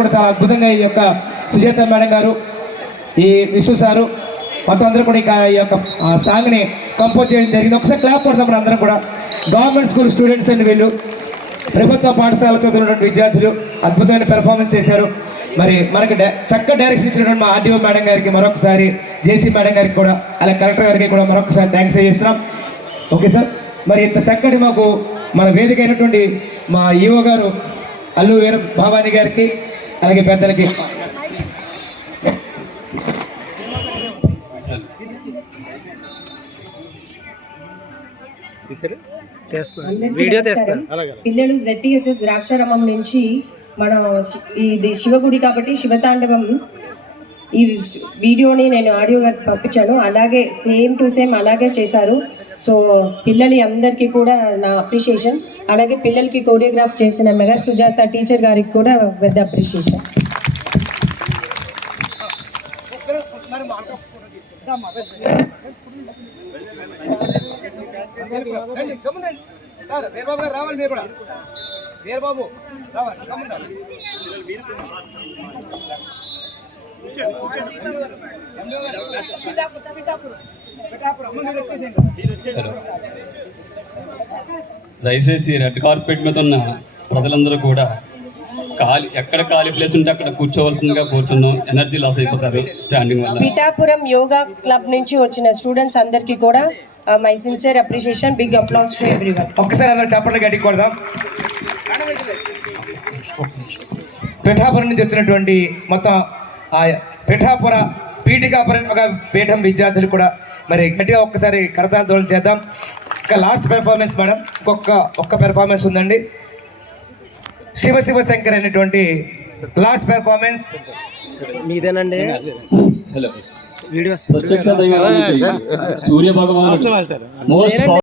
కూడా చాలా అద్భుతంగా ఈ యొక్క సుజాత మేడం గారు, ఈ విశ్వ సారు మొత్తం అందరూ కూడా ఈ యొక్క సాంగ్ని కంపోజ్ చేయడం జరిగింది. ఒకసారి క్లాప్ కొడతాం మన అందరం కూడా. గవర్నమెంట్ స్కూల్ స్టూడెంట్స్ అండ్ వీళ్ళు ప్రభుత్వ పాఠశాలతో ఉన్నటువంటి విద్యార్థులు అద్భుతమైన పెర్ఫార్మెన్స్ చేశారు. మరి మనకి చక్కగా డైరెక్షన్ ఇచ్చినటువంటి మా ఆర్డీఓ మేడం గారికి మరొకసారి, జేసీ మేడం గారికి కూడా, అలాగే కలెక్టర్ గారికి కూడా మరొకసారి థ్యాంక్స్ చేస్తున్నాం. Okay sir. మరి ఇంత చక్కటి మాకు మన వేదిక అయినటువంటి మా ఈఓ గారు అల్లు వీర భవానీ గారికి, అలాగే పెద్దలకి పిల్లలు ZTHS ద్రాక్షారామం నుంచి మనం ఇది శివగుడి కాబట్టి శివతాండవం ఈ వీడియోని నేను ఆడియో గారికి పంపించాను. అలాగే సేమ్ టు సేమ్ అలాగే చేశారు. సో పిల్లలి అందరికీ కూడా నా అప్రిషియేషన్. అలాగే పిల్లలకి కోరియోగ్రాఫ్ చేసిన మెగర్ సుజాత టీచర్ గారికి కూడా పెద్ద అప్రిషియేషన్. దయచేసి రెడ్ కార్పెట్ మీద ఉన్న ప్రజలందరూ కూడా ఎక్కడ ఖాళీ ప్లేస్ ఉంటే అక్కడ కూర్చోవలసిందిగా కోరుతున్నాం. ఎనర్జీ లాస్ అయిపోతారు స్టాండింగ్ వల్ల. పిఠాపురం యోగా క్లబ్ నుంచి వచ్చిన స్టూడెంట్స్ అందరికీ కూడా my sincere appreciation. Big applause to everyone. ఒక్కసారి అందరూ చప్పట్లు గట్టి కొడదాం. పిఠాపురం నుంచి వచ్చినటువంటి మొత్తం పిఠాపుర పీఠికాపురం పీఠం విద్యార్థులు కూడా మరి గట్టిగా ఒక్కసారి కరతాళధ్వనులు చేద్దాం. ఇంకా లాస్ట్ పెర్ఫార్మెన్స్ మేడం, ఒక్క పెర్ఫార్మెన్స్ ఉందండి. శివశంకర్ అనేటువంటి లాస్ట్ పెర్ఫార్మెన్స్ మీదేనండి. హలో, వీడియో సూర్య భగవాన్